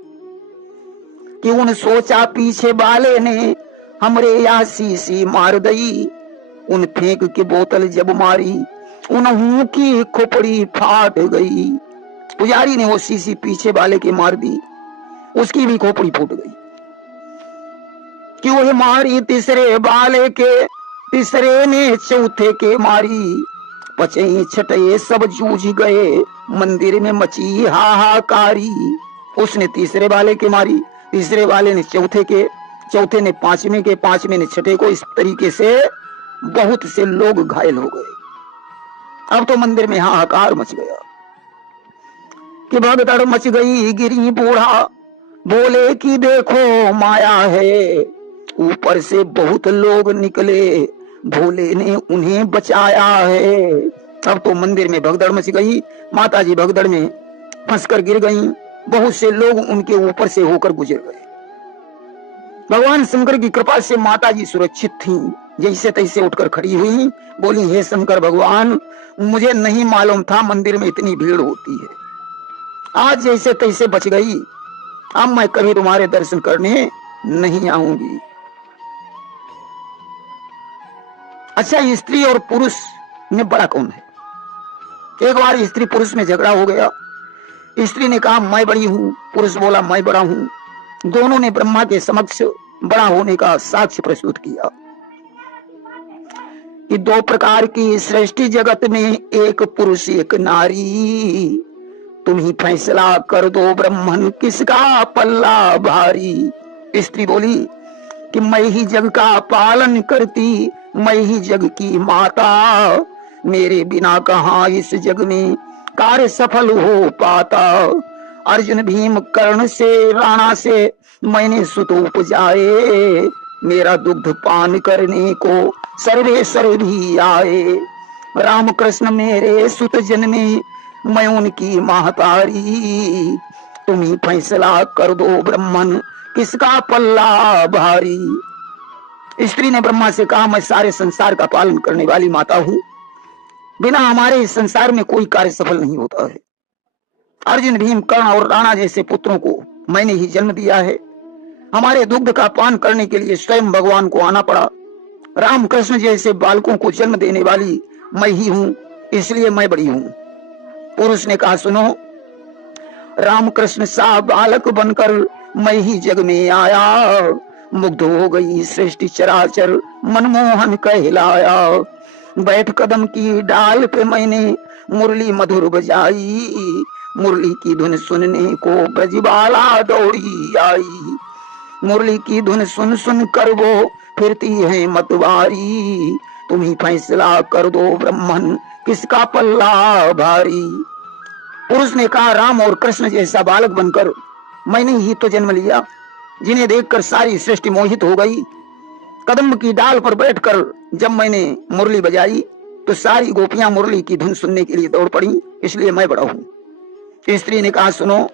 कि उन सोचा पीछे वाले ने हमरे या शीशी मार दई, उन फेंक के बोतल जब मारी, उन्हों की खोपड़ी फाट गई। पुजारी ने वो शीशी पीछे वाले के मार दी, उसकी भी खोपड़ी फूट गई। कि वह मारी तीसरे वाले के, तीसरे ने चौथे के मारी, पचे छठे सब जूझ गए, मंदिर में मची हाहाकारी। उसने तीसरे वाले के मारी, तीसरे वाले ने चौथे के, चौथे ने पांचवें के, पांचवें ने छठे को। इस तरीके से बहुत से लोग घायल हो गए। अब तो मंदिर में हाहाकार मच गया कि भगदड़ मच गई। गिरी बूढ़ा बोले कि देखो माया है। ऊपर से बहुत लोग निकले, भोले ने उन्हें बचाया है। अब तो मंदिर में भगदड़ मच गई। माता जी भगदड़ में फंसकर गिर गईं। बहुत से लोग उनके ऊपर से होकर गुजर गए। भगवान शंकर की कृपा से माता जी सुरक्षित थीं। जैसे तैसे उठकर खड़ी हुई, बोली हे शंकर भगवान, मुझे नहीं मालूम था मंदिर में इतनी भीड़ होती है। आज जैसे तैसे बच गई। अब मैं कभी तुम्हारे दर्शन करने नहीं आऊंगी। अच्छा, स्त्री और पुरुष में बड़ा कौन है? एक बार स्त्री पुरुष में झगड़ा हो गया। स्त्री ने कहा मैं बड़ी हूं, पुरुष बोला मैं बड़ा हूं। दोनों ने ब्रह्मा के समक्ष बड़ा होने का साक्ष्य प्रस्तुत किया कि दो प्रकार की सृष्टि जगत में, एक पुरुष एक नारी। तुम ही फैसला कर दो ब्रह्मन, किसका पल्ला भारी। स्त्री बोली कि मैं ही जग का पालन करती, मैं ही जग की माता। मेरे बिना कहां इस जग में कार्य सफल हो पाता। अर्जुन भीम कर्ण से राणा से मैंने सुत उपजाए। मेरा दुग्ध पान करने को सर्वेश्वर भी आए। राम कृष्ण मेरे सुत जन्मे, मैं उनकी महतारी। तुम ही फैसला कर दो ब्रह्मन, किसका पल्ला भारी। स्त्री ने ब्रह्मा से कहा मैं सारे संसार का पालन करने वाली माता हूं। बिना हमारे इस संसार में कोई कार्य सफल नहीं होता है। अर्जुन भीम कर्ण और राणा जैसे पुत्रों को मैंने ही जन्म दिया है। हमारे दुग्ध का पान करने के लिए स्वयं भगवान को आना पड़ा। राम कृष्ण जैसे बालकों को जन्म देने वाली मैं ही हूं, इसलिए मैं बड़ी हूं। पुरुष ने कहा सुनो, राम कृष्ण सा बालक बनकर मैं ही जग में आया। मुग्ध हो गई सृष्टि चराचर, मनमोहन कहलाया। बैठ कदम की डाल पे मैंने मुरली मधुर बजाई। मुरली की धुन सुनने को ब्रजबाला दौड़ी आई। मुरली की धुन सुन सुन कर वो फिरती है मतवारी। तुम ही फैसला कर दो ब्रह्मन, किसका पल्ला भारी। पुरुष ने कहा राम और कृष्ण जैसा बालक बनकर मैंने ही तो जन्म लिया, जिन्हें देखकर सारी सृष्टि मोहित हो गई। कदम की डाल पर बैठकर जब मैंने मुरली बजाई तो सारी गोपियां मुरली की धुन सुनने के लिए दौड़ पड़ी, इसलिए मैं बड़ा हूं। स्त्री ने कहा सुनो,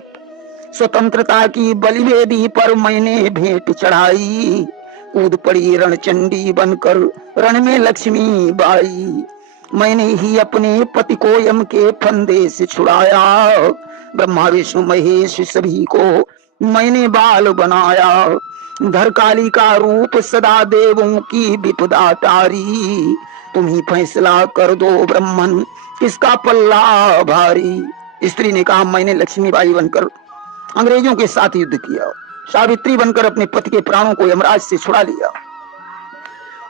स्वतंत्रता की बलिवेदी पर मैंने भेंट चढ़ाई। कूद पड़ी रणचंडी बनकर रण में लक्ष्मी बाई। मैंने ही अपने पति को यम के फंदे से छुड़ाया। ब्रह्मा विष्णु महेश सभी को मैंने बाल बनाया। धर काली का रूप सदा देवों की विपदा टारी। तुम ही फैसला कर दो ब्रह्मन, किसका पल्ला भारी। स्त्री ने कहा मैंने लक्ष्मीबाई बनकर अंग्रेजों के साथ युद्ध किया। सावित्री बनकर अपने पति के प्राणों को यमराज से छुड़ा लिया।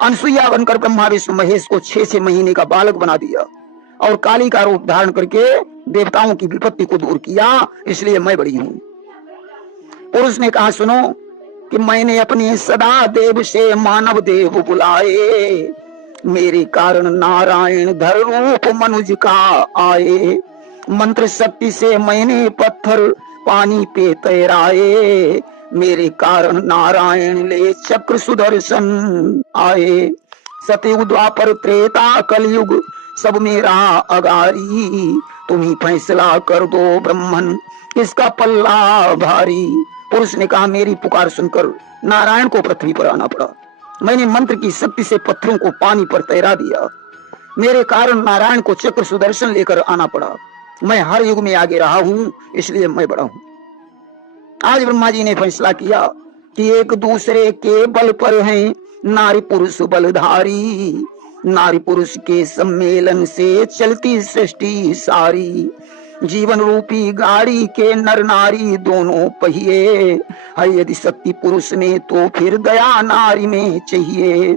अनसुईया बनकर ब्रह्मा विष्णु महेश को 6 महीने का बालक बना दिया और काली का रूप धारण करके देवताओं की विपत्ति को दूर किया, इसलिए मैं बड़ी हूं। पुरुष ने कहा सुनो कि मैंने अपने सदा देव से मानव देव बुलाए। मेरे कारण नारायण धर रूप मनुज का आए। मंत्र शक्ति से मैंने पत्थर पानी पे तैराए। मेरे कारण नारायण ले चक्र सुदर्शन आए। सतयुग द्वापर त्रेता कलयुग सब मेरा अगारी। तुम ही फैसला कर दो ब्रह्मन, किसका पल्ला भारी। पुरुष ने कहा मेरी पुकार सुनकर नारायण को पृथ्वी पर आना पड़ा। मैंने मंत्र की शक्ति से पत्थरों को पानी पर तैरा दिया। मेरे कारण नारायण को चक्र सुदर्शन लेकर आना पड़ा। मैं हर युग में आगे रहा हूं, इसलिए मैं बड़ा हूं। आज ब्रह्मा जी ने फैसला किया कि एक दूसरे के बल पर हैं नारी पुरुष बलधारी। नारी पुरुष के सम्मेलन से चलती सृष्टि सारी। जीवन रूपी गाड़ी के नर नारी दोनों पहिए है। यदि शक्ति पुरुष में तो फिर दया नारी में चाहिए।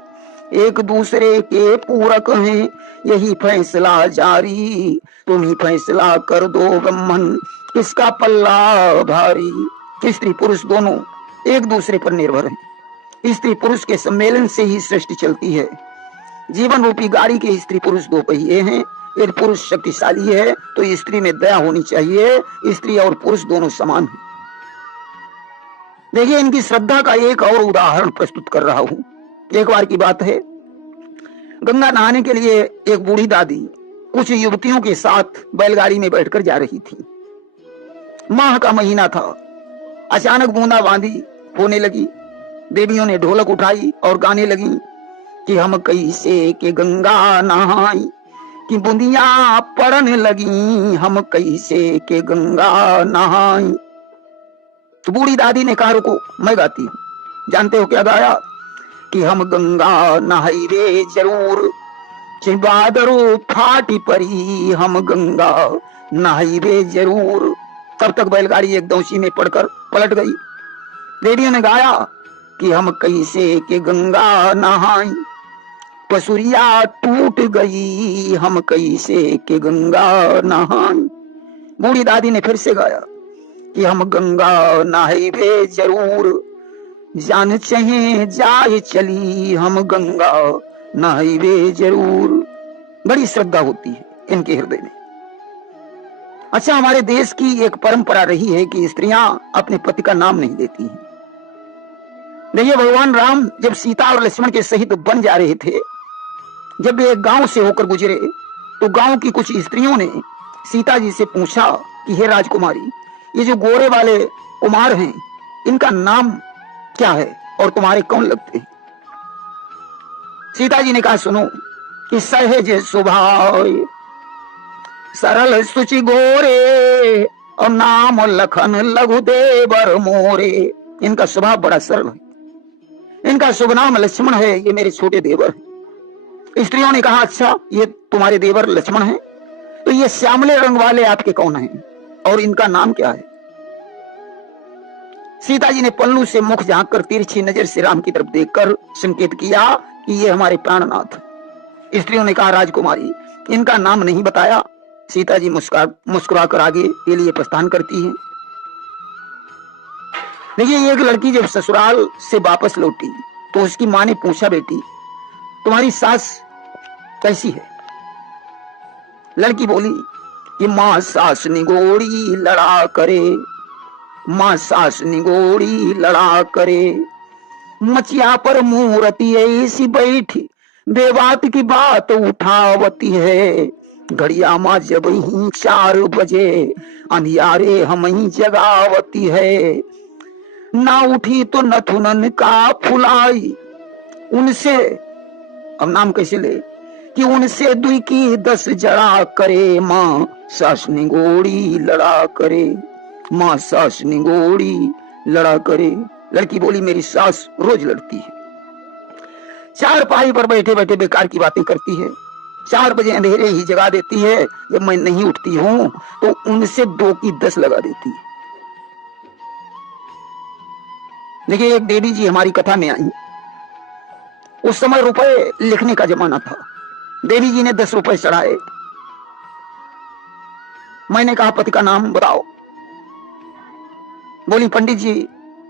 एक दूसरे के पूरक हैं, यही फैसला जारी। तुम ही फैसला कर दो ब्रह्मन, किसका पल्ला भारी। स्त्री पुरुष दोनों एक दूसरे पर निर्भर हैं। स्त्री पुरुष के सम्मेलन से ही सृष्टि चलती है। जीवन रूपी गाड़ी के स्त्री पुरुष दो पहिए हैं। यदि पुरुष शक्तिशाली है तो स्त्री में दया होनी चाहिए। स्त्री और पुरुष दोनों समान हैं। देखिए, इनकी श्रद्धा का एक और उदाहरण प्रस्तुत कर रहा हूं। एक बार की बात है, गंगा नहाने के लिए एक बूढ़ी दादी कुछ युवतियों के साथ बैलगाड़ी में बैठकर जा रही थी। माह का महीना था। अचानक बूंदाबांदी होने लगी। देवियों ने ढोलक उठाई और गाने लगी कि हम कैसे के गंगा नहाई, कि बूंदिया पड़ने लगी, हम कैसे के गंगा नहाई। तो बूढ़ी दादी ने कहा, रुको मैं गाती हूं। जानते हो क्या गाया? कि हम गंगा नहाई रे जरूर, बादरो फाटी परी, हम गंगा नहाई रे जरूर। तब तक बैलगाड़ी एक दौसी में पड़कर पलट गई। देवियों ने गाया कि हम कैसे के गंगा नहाई, पसुरिया टूट गई, हम कैसे के गंगा नहाई। बूढ़ी दादी ने फिर से गाया कि हम गंगा नहाई रे जरूर, जान चाहे जाए चली, हम गंगा नहाई रे जरूर। बड़ी श्रद्धा होती है इनके हृदय में। अच्छा, हमारे देश की एक परंपरा रही है कि स्त्रियां अपने पति का नाम नहीं लेती हैं। देखिए, भगवान राम जब सीता और लक्ष्मण के सहित बन जा रहे थे, जब वे एक गांव से होकर गुजरे तो गांव की कुछ स्त्रियों ने सीता जी से पूछा कि हे राजकुमारी, ये जो गोरे वाले कुमार हैं इनका नाम क्या है और तुम्हारे कौन लगते हैं? सीता जी ने कहा, सुनो कि सहज स्वभाव, सरल सुचि गोरे, और नाम लखन लघु देवर मोरे। इनका स्वभाव बड़ा सरल है। इनका शुभ नाम लक्ष्मण है, ये मेरे छोटे देवर हैं। स्त्रियों ने कहा, अच्छा ये तुम्हारे देवर लक्ष्मण हैं, तो ये श्यामले रंग वाले आपके कौन हैं और इनका नाम क्या है? सीता जी ने पल्लू से मुख झांककर तिरछी नजर से राम की तरफ देखकर संकेत किया कि ये हमारे प्राणनाथ। स्त्रियों ने कहा, राजकुमारी इनका नाम नहीं बताया। सीता जी मुस्कुराकर आगे के लिए प्रस्थान करती हैं। देखिए, एक लड़की जब ससुराल से वापस लौटी तो उसकी माँ ने पूछा, बेटी तुम्हारी सास कैसी है? लड़की बोली कि माँ सास निगोड़ी लड़ा करे, माँ सास निगोड़ी लड़ा करे, मचिया पर मूर्ति ऐसी बैठी, बेबात की बात उठावती है। घड़िया माँ जब ही 4 बजे, अंधियारे हम ही जगावती है। ना उठी तो नथुनन का फुलाई, उनसे, अब नाम कैसे ले, कि उनसे 2 की 10 जड़ा करे, माँ सास निगोड़ी लड़ा करे, माँ सास निगोड़ी लड़ा करे। लड़की बोली, मेरी सास रोज लड़ती है, 4 पाई पर बैठे बैठे बेकार की बातें करती है, 4 बजे अंधेरे ही जगा देती है, जब मैं नहीं उठती हूं तो उनसे 2 की 10 लगा देती है। देखिए, एक देवी जी हमारी कथा में आई। उस समय रुपए लिखने का जमाना था। देवी जी ने 10 रुपए चढ़ाए। मैंने कहा, पति का नाम बताओ। बोली, पंडित जी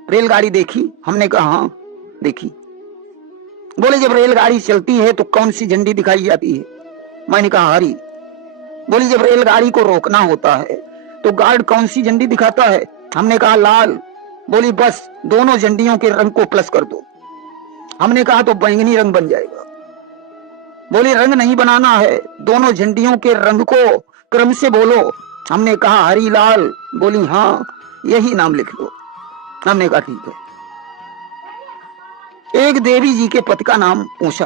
रेलगाड़ी देखी? हमने कहा, हाँ देखी। बोले, जब रेलगाड़ी चलती है तो कौन सी झंडी दिखाई जाती है? मैंने कहा, हरी। बोली, जब रेलगाड़ी को रोकना होता है तो गार्ड कौन सी झंडी दिखाता है? हमने कहा, लाल। बोली, बस दोनों झंडियों के रंग को प्लस कर दो। हमने कहा, तो बैंगनी रंग बन जाएगा। बोली, रंग नहीं बनाना है, दोनों झंडियों के रंग को क्रम से बोलो। हमने कहा, हरी लाल। बोली, हाँ यही नाम लिख लो। हमने कहा, ठीक है। एक देवी जी के पति का नाम पूछा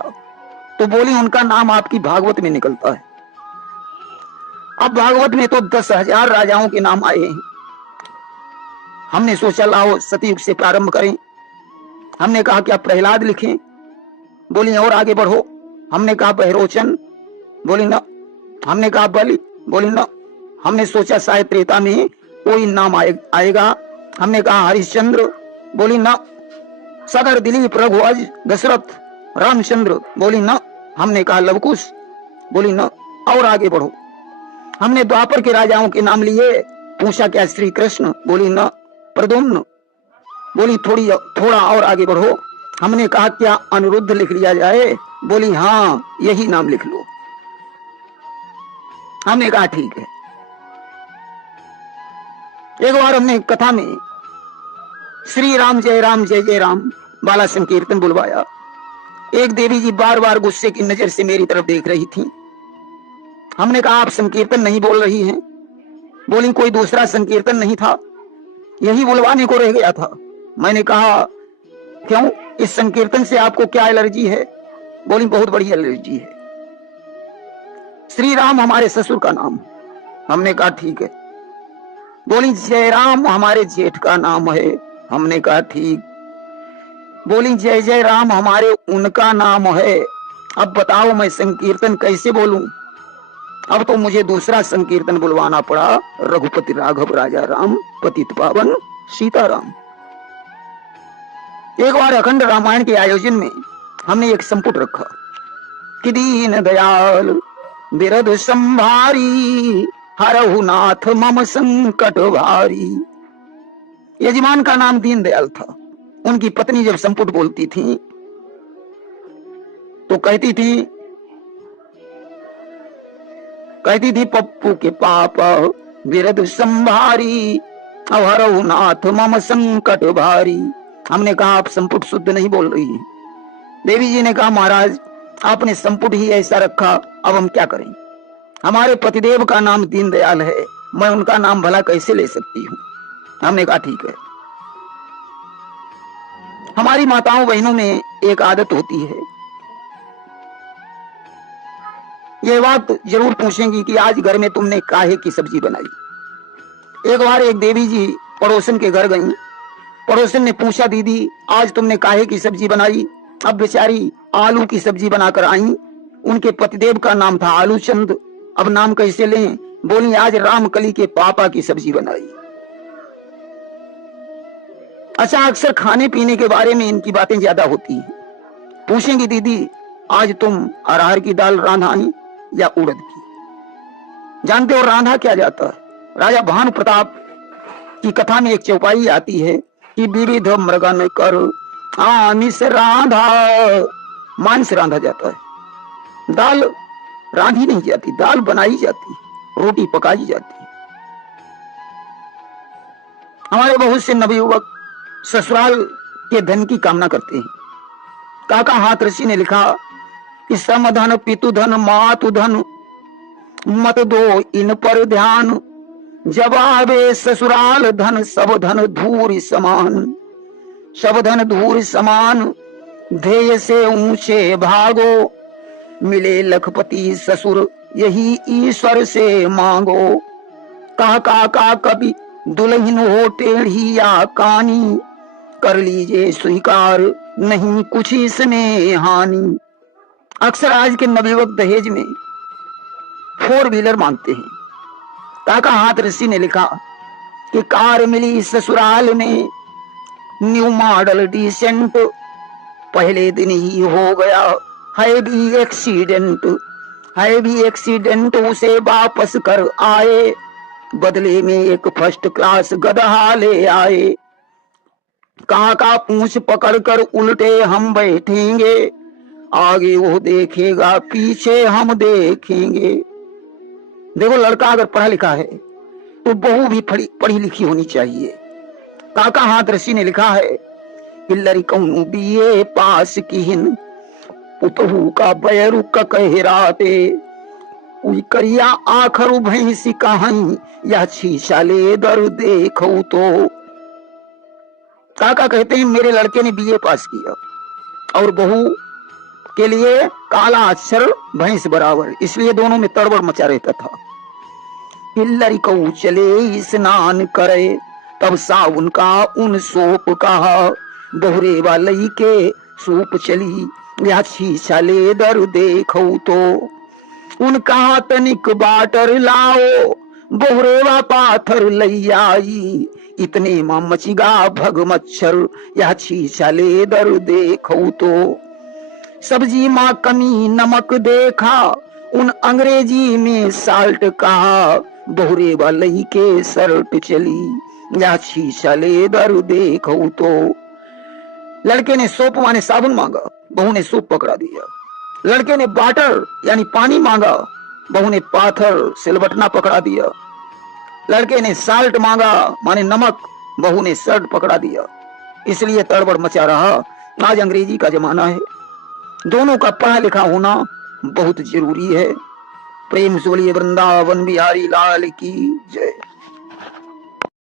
तो बोली, उनका नाम आपकी भागवत में निकलता है। अब भागवत में तो 10,000 राजाओं के नाम आए हैं। हमने सोचा, लाओ सतयुग से प्रारंभ करें। हमने कहा, क्या प्रहलाद लिखें? बोली, और आगे बढ़ो। हमने कहा, बहरोचन। बोली, ना। हमने कहा, बलि। बोली, ना। हमने सोचा शायद त्रेता में कोई नाम आएगा। हमने कहा, हरिश्चंद्र। बोली, ना। सगर, दिलीप, रघुवंश, दशरथ, रामचंद्र। बोली, ना। हमने कहा, लवकुश। बोली, ना। और आगे बढ़ो। हमने द्वापर के राजाओं के नाम लिए। पूछा, क्या श्री कृष्ण? बोली, ना। प्रद्युम्न। बोली, थोड़ा और आगे बढ़ो। हमने कहा, क्या अनिरुद्ध लिख लिया जाए? बोली हाँ यही नाम लिख लो। हमने कहा ठीक है। एक बार हमने कथा में श्री राम जय राम बाला संकीर्तन बुलवाया। एक देवी जी बार बार गुस्से की नजर से मेरी तरफ देख रही थी। हमने कहा आप संकीर्तन नहीं बोल रही हैं? बोली कोई दूसरा संकीर्तन नहीं था, यही बुलवाने को रह गया था। मैंने कहा क्यों, इस संकीर्तन से आपको क्या एलर्जी है? बोली बहुत बड़ी एलर्जी है, श्री राम हमारे ससुर का नाम। हमने कहा ठीक है। बोली जयराम हमारे जेठ का नाम है। हमने कहा ठीक। बोली जय जय राम हमारे उनका नाम है। अब बताओ मैं संकीर्तन कैसे बोलूं? अब तो मुझे दूसरा संकीर्तन बुलवाना पड़ा, रघुपति राघव राजा राम पतित पावन सीताराम। एक बार अखंड रामायण के आयोजन में हमने एक संपुट रखा कि दीन दयाल बिरध संभारी हरहु नाथ मम संकट भारी। यजमान का नाम दीन दयाल था। उनकी पत्नी जब संपुट बोलती थी तो कहती थी पप्पू के पापा बिरध संभारी हरहु नाथ मम संकट भारी। हमने कहा आप संपुट शुद्ध नहीं बोल रही हैं। देवी जी ने कहा महाराज आपने संपुट ही ऐसा रखा, अब हम क्या करें? हमारे पतिदेव का नाम दीनदयाल है, मैं उनका नाम भला कैसे ले सकती हूँ? हमने कहा ठीक है। हमारी माताओं बहनों में एक आदत होती है, यह बात जरूर पूछेंगी कि आज घर में तुमने काहे की सब्जी बनाई। एक बार एक देवी जी पड़ोसन के घर गई। पड़ोसन ने पूछा दीदी आज तुमने काहे की सब्जी बनाई? अब बेचारी आलू की सब्जी बनाकर आई। उनके पतिदेव का नाम था आलू चंद, अब नाम कैसे लें? बोली आज रामकली के पापा की सब्जी बनाई। अच्छा, अक्सर खाने पीने के बारे में इनकी बातें ज्यादा होती हैं। पूछेंगी दीदी आज तुम अरहर की दाल रांधाई या उड़द की? जानते हो रांधा क्या जाता है? राजा भानु प्रताप की कथा में एक चौपाई आती है कि विविध मृगन कर आमिष रांधा, मांस रांधा जाता है, दाल रांधी नहीं जाती, दाल बनाई जाती, रोटी पकाई जाती। हमारे बहुत से नवयुवक ससुराल के धन की कामना करते हैं। काका हाथ ऋषि ने लिखा कि समधन पितुधन मातुधन मत दो इन पर ध्यान, जवाबे ससुराल धन सब धन धूर समान, सब धन धूर समान, ध्येय से ऊंचे भागो, मिले लखपति ससुर यही ईश्वर से मांगो। काका कभी दुल्हन हो टेढ़ी या कानी, कर लीजिए स्वीकार नहीं कुछ इसमें हानि। अक्सर आज के नवयुवक दहेज में 4 व्हीलर मांगते हैं। काका हाथ ऋषि ने लिखा कि कार मिली ससुराल में न्यू मॉडल डिसेंट, पहले दिन ही हो गया है भी एक्सीडेंट, उसे वापस कर आए, बदले में एक फर्स्ट क्लास गधा ले आए। काका पूंछ पकड़ कर उल्टे हम बैठेंगे, आगे वो देखेगा पीछे हम देखेंगे। देखो लड़का अगर पढ़ा लिखा है तो बहू भी पढ़ी लिखी होनी चाहिए। काका हाथ ऋषि ने लिखा है कि लड़कऊ बीए पास किहिन, पुतहू का बैरू कहराते, करिया आखरु भैंसी कहीं या शीशा ले दर देखो तो। काका कहते हैं मेरे लड़के ने बीए पास किया और बहू के लिए काला अक्षर भैंस बराबर, इसलिए दोनों में तड़बड़ मचा रहता था। लड़कऊ चले स्नान करे, तब साउन का उन सोप कहा, बहुरे वाली के सूप चली या शीशा ले दर देखो तो। उनका तनिक बाटर लाओ, बहुरेवा पाथर लई आई, इतने मां मचिगा भग मच्छर या शीशा ले दर देखो तो। सब्जी मां कमी नमक देखा, उन अंग्रेजी में साल्ट कहा, बहुरे वाली के शर्ट चली या शीशा ले दर देखो तो। लड़के ने सोप माने साबुन मांगा, बहू ने सूप पकड़ा दिया। लड़के ने वाटर यानी पानी मांगा, बहू ने पाथर सिलबटना पकड़ा दिया। लड़के ने साल्ट मांगा माने नमक, बहू ने शर्ट पकड़ा दिया। इसलिए तड़बड़ मचा रहा। आज अंग्रेजी का जमाना है, दोनों का पढ़ा लिखा होना बहुत जरूरी है। प्रेम से बोलिए वृंदावन बिहारी लाल की जय।